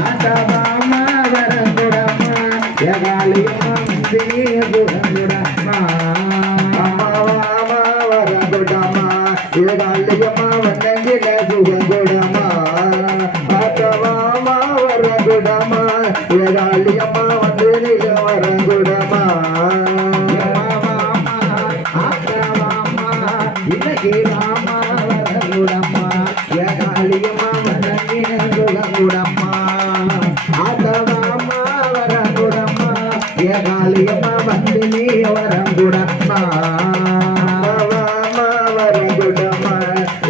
ஆட்டவாமா வரங்குடமா எகாலியம்மா வந்தினிய குடங்குடமா அம்மாவாமா வரங்குடமா எகாலியம்மா வந்தங்கில குடங்குடமா ஆட்டவாமா வரங்குடமா எகாலியம்மா வந்தினில வரங்குடமா இன்னைக்கு ராமா வரங்குடமா எகாலியம்மா வந்தங்கில குடங்குடமா ஆட்டவாமா வரங்குடமா எகாலியம்மா வந்தினி வரங்குடமா வரங்குடமா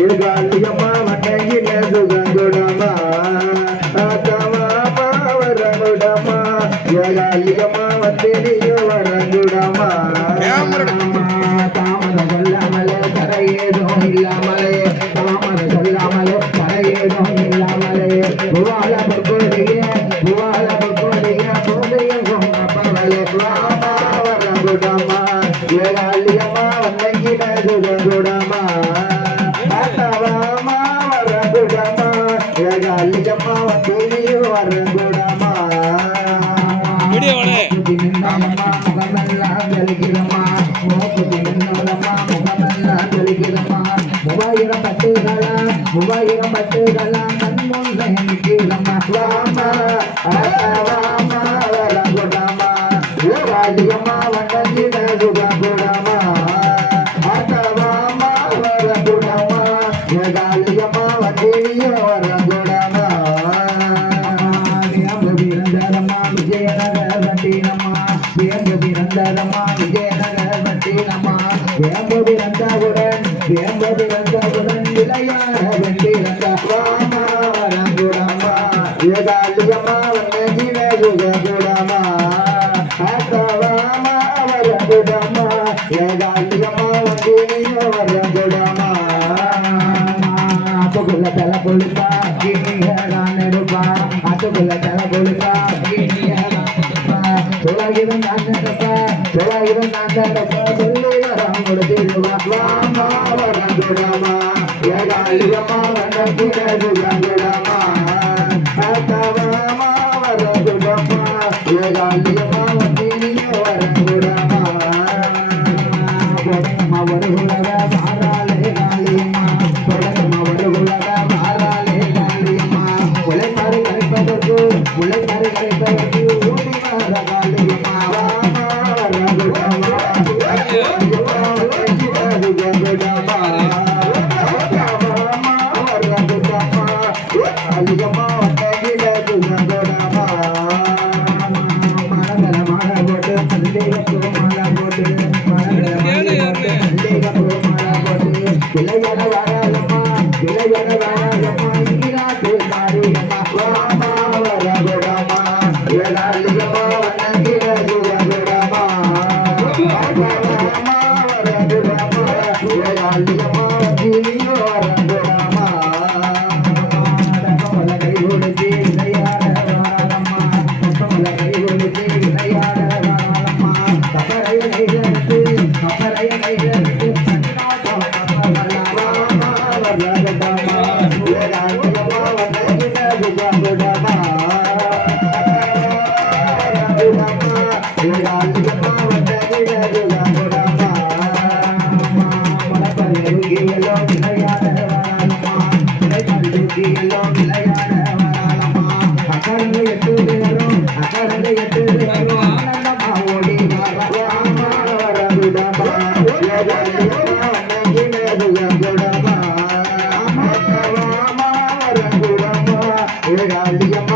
எகாலியம்மா வந்தங்கில குடங்குடமா ஆட்டவாமா வரங்குடமா எகாலியம்மா வந்தினி வரங்குடமா தாமரை சொல்லாமலே கரையேதோ இல்லாமலே தாமரை சொல்லாமலே கரையேதோ இல்லாமலே புவால பொற்கொடிய பூமியும் அப்பவலே ராமா வரங்குடமா ஏகாலியம்மா வந்தங்கில குடங்குடமா ஆட்டவாமா வரங்குடமா ஏகாலியம்மா வந்தினியோ வரங்குடமா முகமெல்லாம் ஜலிக்கிறம்மா மூவாயிரம் பட்டுகளா கண்முன் நிற்கிறம்மா ராமா ராமா வரங்குடமா ஏகாலியம்மா வந்தங்கில குடங்குடமா ஆட்டவாமா வரங்குடமா ஏகாலியம்மா வந்தினியோ வரங்குடமா பிறந்தரம்மா விஜயநகர பட்டினம்மா வேம்பு பிறந்தரம்மா விஜயநகர பட்டினம்மா வேம்பு பிறந்தவுடன் விளையாட வெண்டிறந்த ராமா வரங்குடமா ஏகாலியம்மா வந்தங்கில குடங்குடமா ஆட்டவாமா வரங்குடமா ஏகாலியம்மா வந்தினியோ வரங்குடமா ஆத்துக்குள்ள தலை கொழுப்பா கிணியதான் எடுப்பா ஆத்துக்குள்ள தலை கொழுப்பா கிணியதான் தொலைகிறோம் நான் நடப்பா சொல்லி வரம் கொடுத்திருவா ராமா வரங்குடமா ஏகாலியம்மா வந்தங்கில குடங்குடமா ஆட்டவாமா வரங்குடமா ஏகாலியம்மா வந்தினியோ வரங்குடமா வருகுலக மாறாலே காளியம்மா வருகுலக மாறாலே காளியம்மா உழைப்பாறு கரைப்பதற்கு ஓடி வர காளியம்மா ராமா வரங்குடமா குடங்குடமா ஆட்டவாமா வரங்குடமா ஏகாலியம்மா வந்தங்கில குடங்குடமா மரங்கள மாலை போட்டு மல்லிகைப்பூ மாலை போட்டு விளையாட வாராயம்மா ஈராட்டு மாரியம்மா ராமா வரங்குடமா ஏகாலியம்மா வந்தங்கில குடங்குடமா ஆட்டவாமா வரங்குடமா ஏகாலியம்மா வந்தினியோ வரங்குடமா கை கொடுத்து விளையாட வாராளம்மா கை கொடுத்து விளையாட வாராளம்மா கப்பரைய கைகளுக்கு வரங்குடமா ஏகாலியம்மா வந்தங்கில குடங்குடமா ஏகாலியம்மா வந்தங்கில குடங்குடமா மலப்பருகியலோ விளையாட வாராளம்மா விளையாட வாராளம்மா அக்கடங்கு எட்டு பேரும் ஆனந்தமா ஓடி ராமா வரங்குடமா ஏகாலியம்மா வந்தங்கில குடங்குடமா ஆட்டவாமா வரங்குடமா ஏகாலியம்மா